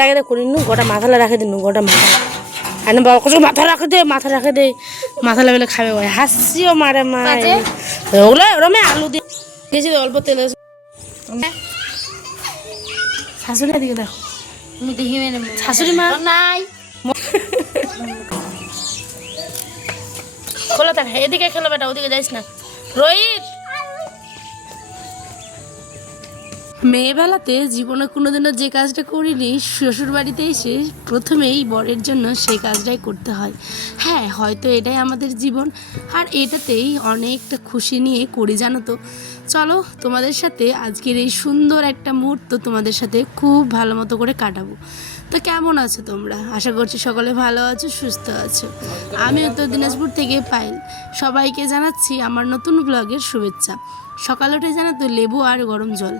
রাখে করি নু গোটা মাথালে রাখে দিন গোটা মাথা আনে বাবা কত মাথা রাখে দে মাথা লেবেলে খাবে ওই হাসিও মারে মা ওগুলো ওরমে আলু দিয়ে দিয়েছি অল্প তেল শাশুড়ি দিকে দেখো শাশুড়ি মা নাই খোলা থাকে এদিকে খেলো বেটা ওদিকে যাইস না রোহিত মেয়েবেলাতে জীবনে কোনোদিনও যে কাজটা করিনি শ্বশুর বাড়িতে এসে প্রথমেই বরের জন্য সেই কাজটাই করতে হয়। হ্যাঁ, হয়তো এটাই আমাদের জীবন আর এটাতেই অনেকটা খুশি নিয়ে করি জানো তো। চলো তোমাদের সাথে আজকের এই সুন্দর একটা মুহূর্ত তোমাদের সাথে খুব ভালো মতো করে কাটাবো। তো কেমন আছো তোমরা? আশা করছি সকলে ভালো আছো, সুস্থ আছো। আমি উত্তর দিনাজপুর থেকে পায়েল, সবাইকে জানাচ্ছি আমার নতুন ব্লগের শুভেচ্ছা। সকাল উঠে যেন তো লেবু আর গরম জল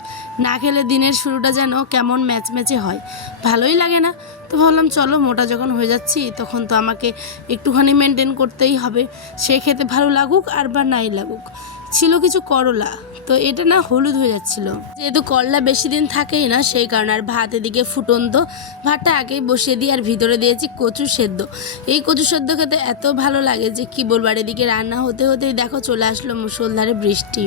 না খেলে দিনের শুরুটা যেন কেমন ম্যাচম্যাচে হয়, ভালোই লাগে না। তো ভাবলাম চলো মোটা যখন হয়ে যাচ্ছি তখন তো আমাকে একটুখানি মেনটেন করতেই হবে, সে খেতে ভালো লাগুক আর বা নাই লাগুক। ছিল কিছু করলা, তো এটা না হলুদ হয়ে যাচ্ছিলো, যেহেতু করলা বেশি দিন থাকেই না সেই কারণে। আর ভাত এদিকে ফুটন্ত, ভাতটা আগেই বসিয়ে দিই আর ভিতরে দিয়েছি কচু সেদ্ধ। এই কচু সেদ্ধ খেতে এত ভালো লাগে যে কি বলবার। এদিকে রান্না হতে হতেই দেখো চলে আসলো মুষলধারে বৃষ্টি।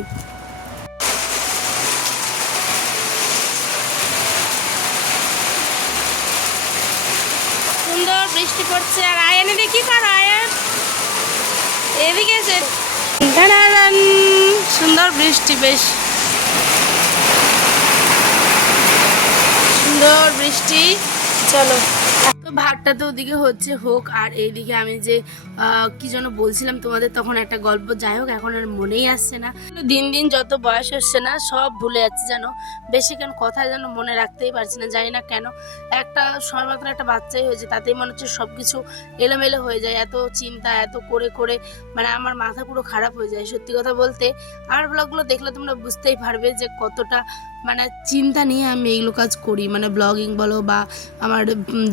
সুন্দর বৃষ্টি পড়ছে আর আয়ন এদিকে কি করো? আয়ন এদিকে এসে সুন্দর বৃষ্টি, বেশ সুন্দর বৃষ্টি। চলো তো ভাতটা তো ওদিকে হচ্ছে হোক, আর এইদিকে আমি যে কি যেন বলছিলাম তোমাদের তখন একটা গল্প, যাই হোক এখন আর মনেই আসছে না। দিন দিন যত বয়স হচ্ছে না সব ভুলে যাচ্ছে যেন, বেশি কেন কথা যেন মনে রাখতেই পারছি না, জানি না কেন। একটা সবেমাত্র একটা বাচ্চাই হয়েছে তাতেই মনে হচ্ছে সব কিছু এলোমেলো হয়ে যায়, এত চিন্তা এত করে করে মানে আমার মাথা পুরো খারাপ হয়ে যায় সত্যি কথা বলতে। আর ব্লগগুলো দেখলে তোমরা বুঝতেই পারবে যে কতটা মানে চিন্তা নিয়ে আমি এইগুলো কাজ করি, মানে ব্লগিং বলো বা আমার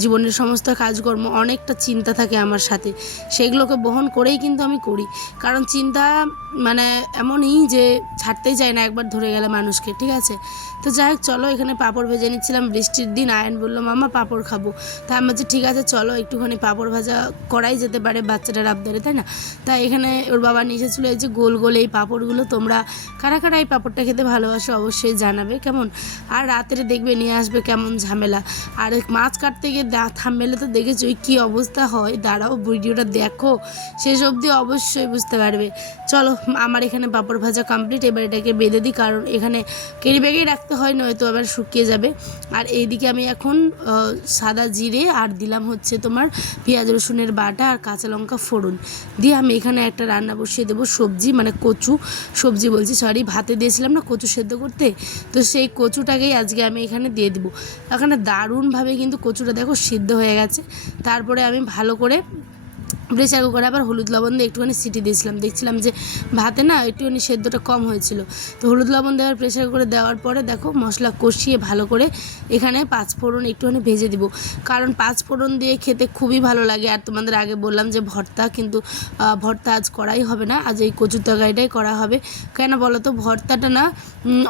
জীবনের সমস্ত কাজকর্ম, অনেকটা চিন্তা থাকে আমার সাথে, সেইগুলোকে বহন করেই কিন্তু আমি করি। কারণ চিন্তা মানে এমনই যে ছাড়তেই চায় না একবার ধরে গেলে মানুষকে, ঠিক আছে। তো যাই হোক চলো, এখানে পাঁপড় ভেজে নিচ্ছিলাম বৃষ্টির দিন। আয়ন বললো মামা পাঁপড় খাবো, তা আমি বলছি ঠিক আছে চলো একটুখানি পাঁপড় ভাজা করাই যেতে পারে বাচ্চাটার আবদারে, তাই না। তাই এখানে ওর বাবা নিয়ে এসেছিলো এই যে গোল গোল এই পাঁপড়গুলো। তোমরা কারা কারা এই পাঁপড়টা খেতে ভালোবাসো অবশ্যই জানাবে কেমন। আর রাতের দেখবে নিয়ে আসবে কেমন ঝামেলা। আর মাছ কাটতে গিয়ে থামমেলে তো দেখেছোই কী অবস্থা হয়, দাঁড়াও ভিডিওটা দেখো শেষ অবধি অবশ্যই বুঝতে পারবে। চলো আমার এখানে পাঁপড় ভাজা কমপ্লিট, এবার এটাকে বেঁধে দিই কারণ এখানে ক্যারি ব্যাগেই রাখতে হয় নয়তো আবার শুকিয়ে যাবে। আর এইদিকে আমি এখন সাদা জিরে আর দিলাম হচ্ছে তোমার পেঁয়াজ রসুনের বাটা আর কাঁচা লঙ্কা ফোড়ন দিয়ে আমি এখানে একটা রান্না বসিয়ে দেবো সবজি, মানে কচু সবজি বলছি সরি, ভাতে দিয়েছিলাম না কচু সেদ্ধ করতে, তো সেই কচুটাকেই আজকে আমি এখানে দিয়ে দেবো। এখানে দারুণভাবে কিন্তু কচুটা দেখো সিদ্ধ হয়ে গেছে। তারপরে আমি ভালো করে প্রেসার কুকারে আবার হলুদ লবণ দিয়ে একটুখানি সিটি দিয়েছিলাম, দেখছিলাম যে ভাতে না একটুখানি সেদ্ধটা কম হয়েছিল, তো হলুদ লবণ দেওয়ার প্রেসার কুকারে দেওয়ার পরে দেখো মশলা কষিয়ে ভালো করে এখানে পাঁচফোড়ন একটুখানি ভেজে দিব, কারণ পাঁচফোড়ন দিয়ে খেতে খুবই ভালো লাগে। আর তোমাদের আগে বললাম যে ভর্তা, কিন্তু ভর্তা আজ করাই হবে না, আজ এই কচুর তরকারিটাই করা হবে। কেন বলো তো, ভর্তাটা না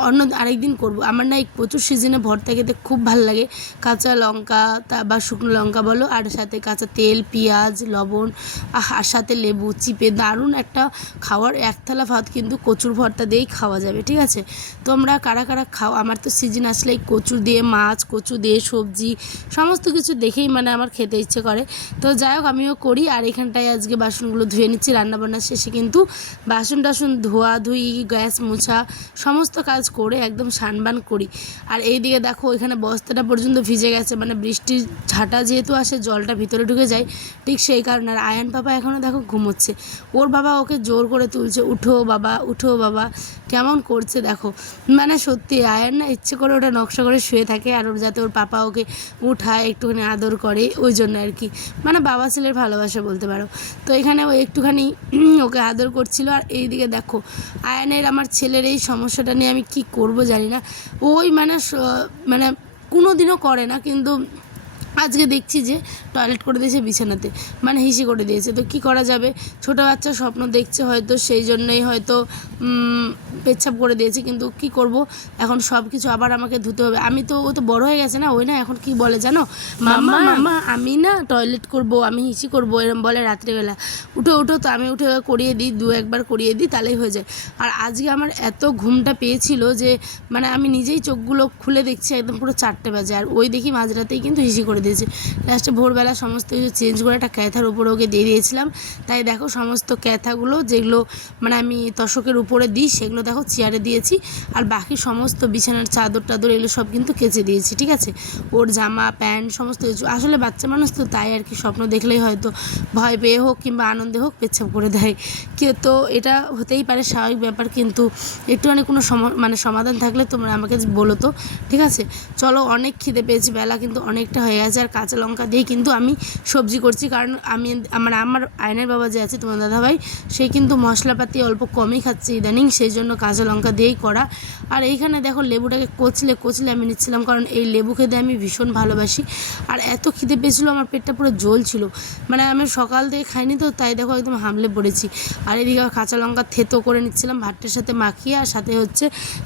অন্য আরেকদিন করব। আমার না এই কচুর সিজনে ভর্তা খেতে খুব ভালো লাগে, কাঁচা লঙ্কা বা শুকনো লঙ্কা বলো আর সাথে কাঁচা তেল পেঁয়াজ লবণ আর সাথে লেবু চিপে দারুণ একটা খাওয়ার। এক থালা ভাত কিন্তু কচুর ভর্তা দিয়েই খাওয়া যাবে, ঠিক আছে। তোমরা কারা কারা খাও? আমার তো সিজন আসলেই কচু দিয়ে মাছ, কচু দিয়ে সবজি, সমস্ত কিছু দেখেই মানে আমার খেতে ইচ্ছে করে। তো যাই হোক আমিও করি। আর এখানটায় আজকে বাসনগুলো ধুয়ে নিচ্ছি, রান্নাবান্না শেষে কিন্তু বাসন টাসন ধোয়া ধুই গ্যাস মোছা সমস্ত কাজ করে একদম সানবান করি। আর এইদিকে দেখো এখানে বস্তাটা পর্যন্ত ভিজে গেছে, মানে বৃষ্টির ঝাঁটা যেহেতু আসে জলটা ভিতরে ঢুকে যায়, ঠিক সেই কারণে। আর আয়ান পাপা এখনও দেখো ঘুমোচ্ছে, ওর বাবা ওকে জোর করে তুলছে, উঠো বাবা উঠো বাবা, কেমন করছে দেখো। মানে সত্যি আয়ান না ইচ্ছে করে ওটা নকশা করে শুয়ে থাকে আর ওর যাতে ওর পাপা ওকে উঠায় একটুখানি আদর করে, ওই জন্য আর কি, মানে বাবা ছেলের ভালোবাসা বলতে পারো। তো এখানে ও একটুখানি ওকে আদর করছিল। আর এইদিকে দেখো আয়ানের আমার ছেলের এই সমস্যাটা নিয়ে আমি কি করব জানি না। ওই মানে কোনো দিনও করে না, কিন্তু আজকে দেখছি যে টয়লেট করে দিয়েছে বিছানাতে, মানে হিসি করে দিয়েছে। তো কি করা যাবে, ছোটো বাচ্চা স্বপ্ন দেখছে হয়তো, সেই জন্যই হয়তো পেচ্ছাপ করে দিয়েছি, কিন্তু কি করব এখন সব কিছু আবার আমাকে ধুতে হবে। আমি তো ও তো বড় হয়ে গেছে না, ওই না এখন কি বলে জানো, মাম্মা মাম্মা আমি না টয়লেট করব, আমি হিসি করব, এরম বলে রাত্রিবেলা। উঠো উঠো, তো আমি উঠে করিয়ে দিই, একবার করিয়ে দিই তাহলেই হয়ে যায়। আর আজকে আমার এত ঘুমটা পেয়েছিল যে মানে আমি নিজেই চোখগুলো খুলে দেখছি একদম পুরো 4টে বাজে, আর ওই দেখি মাঝরাতেই কিন্তু হিসি করে দিয়েছে। লাস্টে ভোরবেলা সমস্ত কিছু চেঞ্জ করে একটা ক্যাথার উপরে ওকে দিয়ে দিয়েছিলাম। তাই দেখো সমস্ত ক্যাথাগুলো যেগুলো মানে আমি তশকের উপরে দিই সেগুলো দেখো চেয়ারে দিয়েছি, আর বাকি সমস্ত বিছানার চাদর টাদর এগুলো সব কিন্তু কেচে দিয়েছি, ঠিক আছে। ওর জামা প্যান্ট সমস্ত কিছু, আসলে বাচ্চা মানুষ তো তাই আর কি, স্বপ্ন দেখলেই হয়তো ভয় পেয়ে হোক কিংবা আনন্দে হোক পেচ্ছাপ করে দেয় কেউ, তো এটা হতেই পারে স্বাভাবিক ব্যাপার। কিন্তু একটুখানি কোনো মানে সমাধান থাকলে তোমরা আমাকে বলো তো, ঠিক আছে। চলো, অনেক খিদে পেয়েছি, বেলা কিন্তু অনেকটা হয়ে গেছে, আর কাঁচা লঙ্কা দিয়ে কিন্তু আমি সবজি করছি, কারণ আমি আমার আয়নের বাবা যে আছে তোমার দাদাভাই, সে কিন্তু মশলাপাতি অল্প কমই খাচ্ছে ইদানিং, সেই জন্য কাঁচা লঙ্কা দিয়েই করা। আর এইখানে দেখো লেবুটাকে কচলে আমি নিচ্ছিলাম, কারণ এই লেবু খেতে আমি ভীষণ ভালোবাসি। আর এত খিদে পেয়েছিলো, আমার পেটটা পুরো জ্বলছিল, মানে আমি সকাল থেকে খাইনি তো, তাই দেখো একদম হামলে পড়েছি। আর এদিকে কাঁচা লঙ্কা থেতো করে নিচ্ছিলাম ভাতটার সাথে মাখিয়ে, আর সাথে হচ্ছে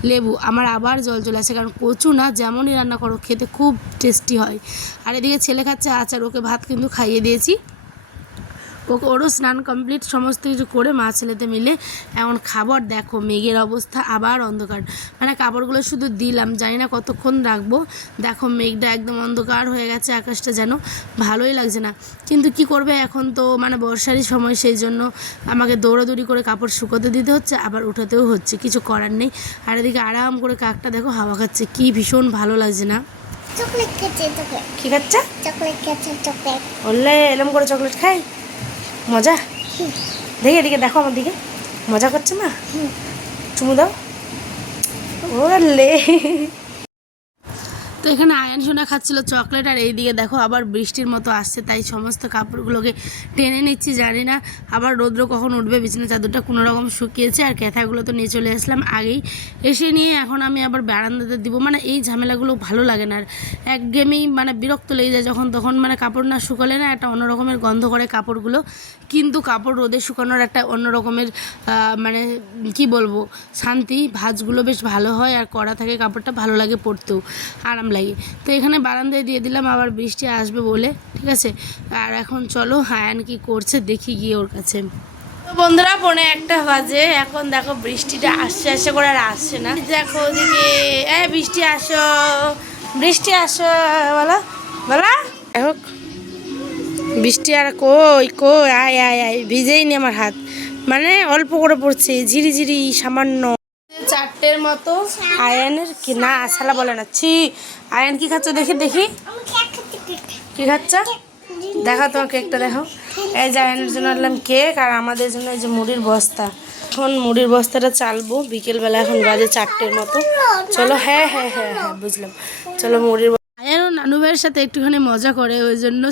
লেবু। আমার আবার জল চলে আসে, কারণ কচু না যেমনই রান্না করো খেতে খুব টেস্টি হয়। আর এদিকে ছেলে খাচ্ছে আচার, ওকে ভাত কিন্তু খাইয়ে দিয়েছি, ওরও স্নান কমপ্লিট সমস্ত কিছু করে মা ছেলেতে মিলে এখন খাবার। দেখো মেঘের অবস্থা, আবার অন্ধকার, মানে কাপড়গুলো শুধু দিলাম, জানি না কতক্ষণ রাখবো। দেখো মেঘটা একদম অন্ধকার হয়ে গেছে, আকাশটা যেন ভালোই লাগছে না। কিন্তু কি করবে, এখন তো মানে বর্ষারই সময়, সেই জন্য আমাকে দৌড়াদৌড়ি করে কাপড় শুকোতে দিতে হচ্ছে, আবার উঠাতেও হচ্ছে, কিছু করার নেই। আর এদিকে আরাম করে কাকটা দেখো হাওয়া খাচ্ছে, কি ভীষণ ভালো লাগছে না। চকলেট খাচ্ছে, চকলেট কি খাচ্ছে? চকলেট খাচ্ছে, চকলেট বললে এরম করে চকলেট খাই, মজা। দেখি এদিকে দেখো আমার দিকে, মজা করছে না, চুমু দাও, ওলে। তো এখানে আয়ন সোনা খাচ্ছিল চকলেট, আর এইদিকে দেখো আবার বৃষ্টির মতো আসছে, তাই সমস্ত কাপড়গুলোকে টেনে নিচ্ছি, জানি না আবার রৌদ্র কখন উঠবে। বিছানা চাদরটা কোনো রকম শুকিয়েছে, আর ক্যাথাগুলো তো নিয়ে চলে আসলাম আগেই, এসে নিয়ে এখন আমি আবার বারান্দাতে দিব। মানে এই ঝামেলাগুলো ভালো লাগে না, আর একঘেয়েমেই মানে বিরক্ত লেগে যায় যখন তখন, মানে কাপড় না শুকালে না একটা অন্য রকমের গন্ধ করে কাপড়গুলো। কিন্তু কাপড় রোদে শুকানোর একটা অন্য রকমের মানে কি বলবো শান্তি, ভাঁজগুলো বেশ ভালো হয়, আর কড়া থাকে কাপড়টা, ভালো লাগে পরতেও, আরাম লাগে। তো এখানে বারান্দায় দিয়ে দিলাম, আবার বৃষ্টি আসবে বলে, ঠিক আছে। আর এখন চলো আয়ান কি করছে দেখি গিয়ে ওর কাছে। তো বন্ধুরা 1:45 বাজে, এখন দেখো বৃষ্টিটা আসছে করে, আর আসছে না। দেখো ওদিকে বৃষ্টি আসো, বৃষ্টি আসো, বলো বলো, দেখো বৃষ্টি, আর কই কই আয় আয় আয়, ভিজেই নি আমার হাত, মানে অল্প করে পড়ছে ঝিরিঝিরি সামান্য। 4টের মতো আয়ানের কি না শালা বলে না, ছি। আয়ান কি খাচ্ছ দেখি দেখি, কি খাচ্ছ দেখো, তোমার কেকটা দেখো। এই যে আয়ানের জন্য আনলাম কেক, আর আমাদের জন্য এই যে মুড়ির বস্তা। এখন মুড়ির বস্তাটা চালবো বিকেলবেলা, এখন বাজে 4টের মতো। চলো, হ্যাঁ হ্যাঁ হ্যাঁ হ্যাঁ বুঝলাম, চলো মুড়ির। আয়ানও নানু ভাইয়ের সাথে একটুখানি মজা করে, ওই জন্য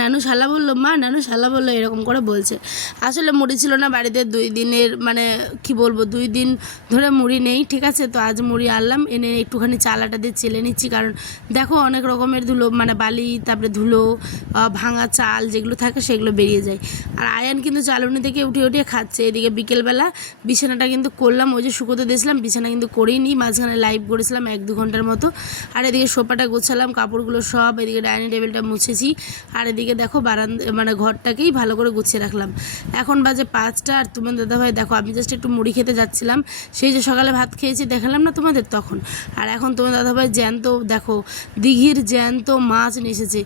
নানু শালা বললো, মা নানু শালা বললো, এরকম করে বলছে। আসলে মুড়ি ছিল না বাড়িতে 2 দিনের, মানে কি বলবো 2 দিন ধরে মুড়ি নেই, ঠিক আছে। তো আজ মুড়ি আনলাম, এনে একটুখানি চালাটা দিয়ে চেলে নিচ্ছি, কারণ দেখো অনেক রকমের ধুলো, মানে বালি, তারপরে ধুলো, ভাঙা চাল যেগুলো থাকে সেগুলো বেরিয়ে যায়। আর আয়ান কিন্তু চালুনি থেকে উঠে খাচ্ছে। এদিকে বিকেলবেলা বিছানাটা কিন্তু করলাম, ওই যে শুকোতে দিয়েছিলাম, বিছানা কিন্তু করেই নি, মাঝখানে লাইভ করেছিলাম 1-2 ঘন্টার মতো। আর এদিকে সোফাটা গোছালাম, কাপড়গুলো সব, এদিকে ডাইনিং টেবিলটা মুছেছি, আর এদিকে দেখো বারান্দা মানে ঘরটাকেই ভালো করে গুছিয়ে রাখলাম। এখন বাজে 5টা, আর তোমার দাদাভাই দেখো আমি জাস্ট একটু মুড়ি খেতে যাচ্ছিলাম, সেই যে সকালে ভাত খেয়েছি দেখালাম না তোমাদের তখন। আর এখন তোমার দাদাভাই জ্যান্ত দেখো দিঘির জ্যান্ত মাছ নিয়ে এসেছে,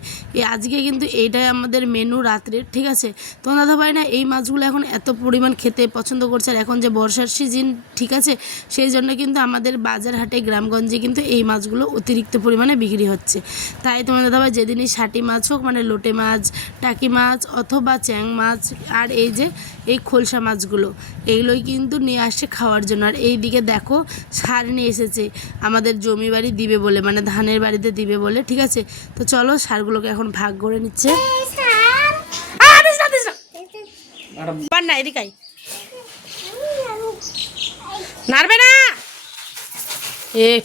আজকে কিন্তু এইটাই আমাদের মেনু রাত্রের, ঠিক আছে। তোমার দাদাভাই না এই মাছগুলো এখন এত পরিমাণ খেতে পছন্দ করছে, আর এখন যে বর্ষার সিজন, ঠিক আছে, সেই জন্য কিন্তু আমাদের বাজার হাটে গ্রামগঞ্জে কিন্তু এই মাছগুলো অতিরিক্ত পরিমাণে বিক্রি হচ্ছে। তাই তোমার দাদাভাই যেদিনই ষাটি মাছ হোক, মানে লোটে মাছ, টাকি মাছ অথবা চ্যাং মাছ, আর এই যে এই খোলসা মাছগুলো, এইগুলোই কিন্তু নিয়ে আসছে খাওয়ার জন্য। আর এই দিকে দেখো সার নিয়ে এসেছে আমাদের জমি বাড়ি দিবে বলে, মানে ধানের বাড়িতে দিবে বলে, ঠিক আছে। তো চলো সারগুলোকে এখন ভাগ করে নিচ্ছে। না এদিকাই নাড়বে না,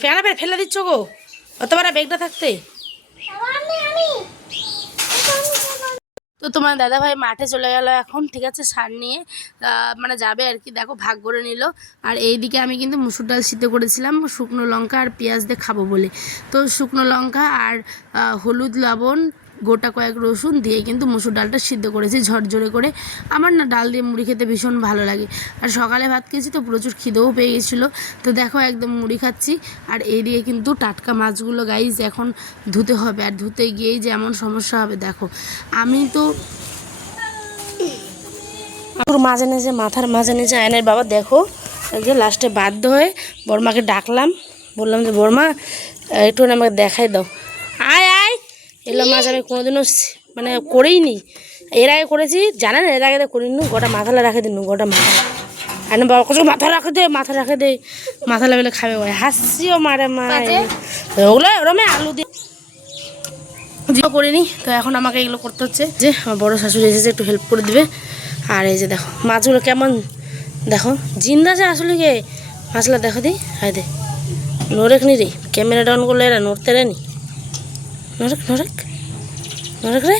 ফেলা ফেলে দিচ্ছ গো, অতবার বেগটা থাকতে। তো তোমার দাদাভাই মাঠে চলে গেল এখন, ঠিক আছে, সার নিয়ে মানে যাবে আর কি। দেখো ভাগ করে নিল। আর এইদিকে আমি কিন্তু মুসুর ডাল সিদ্ধ করেছিলাম শুকনো লঙ্কা আর পেঁয়াজ দিয়ে খাবো বলে। তো শুকনো লঙ্কা আর হলুদ, লবণ, গোটা কয়েক রসুন দিয়ে কিন্তু মুসুর ডালটা সিদ্ধ করেছি ঝরঝরে করে। আমার না ডাল দিয়ে মুড়ি খেতে ভীষণ ভালো লাগে। আর সকালে ভাত খেয়েছি তো প্রচুর খিদেও পেয়ে গেছিলো। তো দেখো একদম মুড়ি খাচ্ছি। আর এইদিকে কিন্তু টাটকা মাছগুলো গাইজ এখন ধুতে হবে। আর ধুতে গিয়েই যে এমন সমস্যা হবে দেখো। আমি তো মাঝে নিচে মাথার মাঝে নিচে আয়নের বাবা দেখো এই যে লাস্টে বাধ্য হয়ে বড়মাকে ডাকলাম, বললাম যে বড়মা একটু আমাকে দেখাই দাও। আয় আয়, এলো মাছ আমি কোনোদিনও মানে করেই নি। এর আগে করেছি জানেন, এর আগে তো করিনি। গোটা মাথালা রাখে দিন, গোটা মাথা আয়নের বাবা কোথাও মাথা রাখে দে, মাথা রাখে দে, মাথা লাগলে খাবে ভাই। হাসিও মারে মা, ওগুলো ওরমে আলু দিয়ে করিনি। তো এখন আমাকে এগুলো করতে হচ্ছে। যে আমার বড়ো শাশুড়ি এসেছে, একটু হেল্প করে দেবে। আর এই যে দেখো মাছগুলো কেমন দেখো জিন্দা যে আসলে কে মাছগুলো দেখো দি। হাই দে নরেক নি রে, ক্যামেরা ডাউন করলে এরা নড়তে রে নি। নরেক নরেক নরেক রে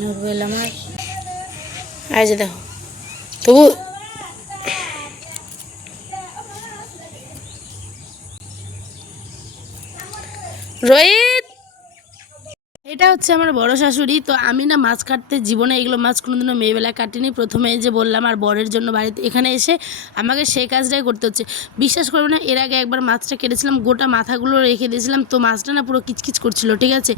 নড়বে আমার। এই যে দেখো তবু রোহিত, এটা হচ্ছে আমার বড় শাশুড়ি। তো আমি না মাছ কাটতে জীবনে এগুলো মাছ কোনোদিনও মেয়েবেলায় কাটিনি। প্রথমে যে বললাম আর বরের জন্য বাড়িতে এখানে এসে আমাকে সেই কাজটাই করতে হচ্ছে। বিশ্বাস করবে না, এর আগে একবার মাছটা কেটেছিলাম, গোটা মাথাগুলো রেখে দিয়েছিলাম। তো মাছটা না পুরো কিচকিচ করছিল, ঠিক আছে।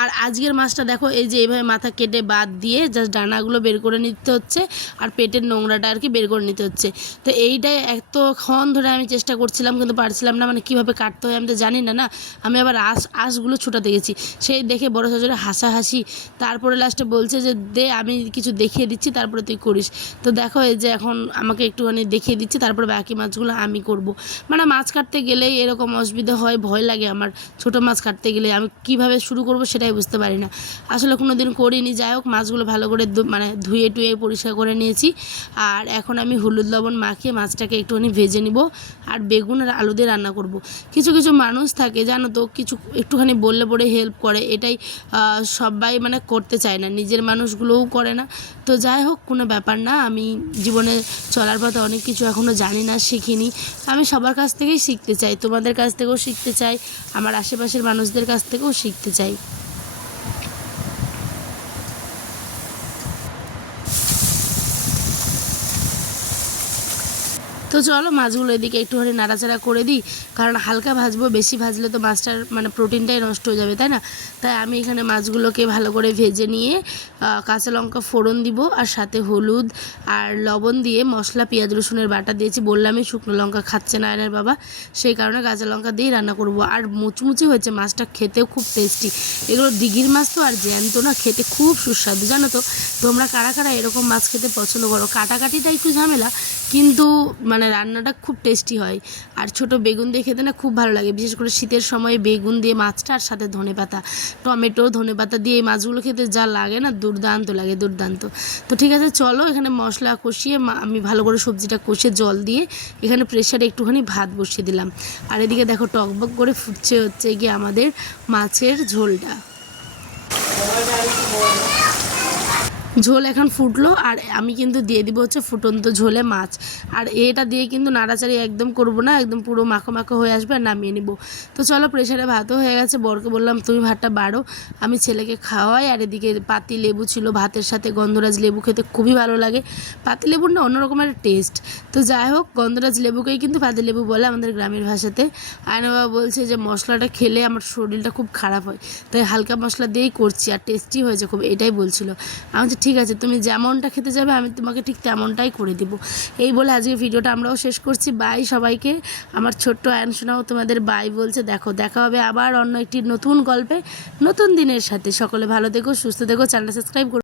আর আজকের মাছটা দেখো এই যে এইভাবে মাথা কেটে বাদ দিয়ে জাস্ট ডানাগুলো বের করে নিতে হচ্ছে আর পেটের নোংরাটা আর কি বের করে নিতে হচ্ছে। তো এইটাই এতক্ষণ ধরে আমি চেষ্টা করছিলাম কিন্তু পারছিলাম না, মানে কীভাবে কাটতে হয় আমি তো জানি না। আমি আবার আঁশগুলো ছুটাতে গেছি, সেই দেখে বড় শাশুড়ি হাসাহাসি। তারপরে লাস্টে বলছে যে দে আমি কিছু দেখিয়ে দিচ্ছি তারপরে তুই করিস। তো দেখো এই যে এখন আমাকে একটুখানি দেখিয়ে দিচ্ছি, তারপরে বাকি মাছগুলো আমি করব। মানে মাছ কাটতে গেলেই এরকম অসুবিধা হয়, ভয় লাগে আমার। ছোটো মাছ কাটতে গেলে আমি কিভাবে শুরু করব সেটাই বুঝতে পারি না। আসলে কোনো দিন করিনি। যাই হোক মাছগুলো ভালো করে মানে ধুয়ে টুয়ে পরিষ্কার করে নিয়েছি। আর এখন আমি হলুদ লবণ মাখিয়ে মাছটাকে একটুখানি ভেজে নিব আর বেগুন আর আলু দিয়ে রান্না করব। কিছু কিছু মানুষ থাকে জানো তো, কিছু একটুখানি বললে পরে হেল্প করে, এটাই সবাই মানে করতে চায় না, নিজের মানুষগুলোও করে না। তো যাই হোক কোনো ব্যাপার না। আমি জীবনে চলার পথে অনেক কিছু এখনও জানি না, শিখিনি। আমি সবার কাছ থেকেই শিখতে চাই, তোমাদের কাছ থেকেও শিখতে চাই, আমার আশেপাশের মানুষদের কাছ থেকেও শিখতে চাই। তো চলো মাছগুলো এদিকে একটুখানি নাড়াচাড়া করে দিই, কারণ হালকা ভাজবো, বেশি ভাজলে তো মাছটার মানে প্রোটিনটাই নষ্ট হয়ে যাবে, তাই না। তাই আমি এখানে মাছগুলোকে ভালো করে ভেজে নিয়ে কাঁচা লঙ্কা ফোড়ন দিব আর সাথে হলুদ আর লবণ দিয়ে মশলা পেঁয়াজ রসুনের বাটা দিয়েছি। বললামই শুকনো লঙ্কা খাচ্ছে না আয়নের বাবা, সেই কারণে কাঁচা লঙ্কা দিয়েই রান্না করব। আর মুচমুচি হয়েছে মাছটা, খেতেও খুব টেস্টি। এগুলো দিঘির মাছ তো আর জ্যান্ত না, খেতে খুব সুস্বাদু জানো তো। তোমরা কারা কারা এরকম মাছ খেতে পছন্দ করো? কাটাকাটিটা একটু ঝামেলা, কিন্তু মানে রান্নাটা খুব টেস্টি হয়। আর ছোটো বেগুন দিয়ে খেতে না খুব ভালো লাগে, বিশেষ করে শীতের সময় বেগুন দিয়ে মাছটা আর সাথে ধনেপাতা, টমেটো ধনেপাতা দিয়ে এই মাছগুলো খেতে যা লাগে না, দুর্দান্ত লাগে, দুর্দান্ত। তো ঠিক আছে চলো, এখানে মশলা কষিয়ে আমি ভালো করে সবজিটা কষে জল দিয়ে এখানে প্রেশারে একটুখানি ভাত বসিয়ে দিলাম। আর এদিকে দেখো টকবক করে ফুটছে হচ্ছে গিয়ে আমাদের মাছের ঝোলটা। ঝোল এখন ফুটলো আর আমি কিন্তু দিয়ে দিব হচ্ছে ফুটন্ত ঝোলে মাছ। আর এটা দিয়ে কিন্তু নাড়াচাড়ি একদম করব না, একদম পুরো মাখো মাখো হয়ে আসবে আর নামিয়ে নিব। তো চলো প্রেশারে ভাতও হয়ে গেছে, বরকে বললাম তুমি ভাতটা বাড়ো, আমি ছেলেকে খাওয়াই। আর এদিকে পাতি লেবু ছিল ভাতের সাথে, গন্ধরাজ লেবু খেতে খুবই ভালো লাগে, পাতি লেবুর না অন্যরকমের টেস্ট। তো যাই হোক গন্ধরাজ লেবুকেই কিন্তু পাতি লেবু বলে আমাদের গ্রামের ভাষাতে। আয়না বাবা বলছে যে মশলাটা খেলে আমার শরীরটা খুব খারাপ হয়, তাই হালকা মশলা দিয়েই করছি আর টেস্টি হয়েছে খুব, এটাই বলছিল। আমি বলছি ঠিক আছে তুমি যেমনটা খেতে যাবে আমি তোমাকে ঠিক তেমনটাই করে দেবো। এই বলে আজকে ভিডিওটা আমরাও শেষ করছি। বাই সবাইকে। আমার ছোট্ট আয়ন শোনাও তোমাদের বাই বলছে। দেখো দেখা হবে আবার অন্য একটি নতুন গল্পে নতুন দিনের সাথে। সকলে ভালো থেকো, সুস্থ থেকো, চ্যানেলটা সাবস্ক্রাইব করো।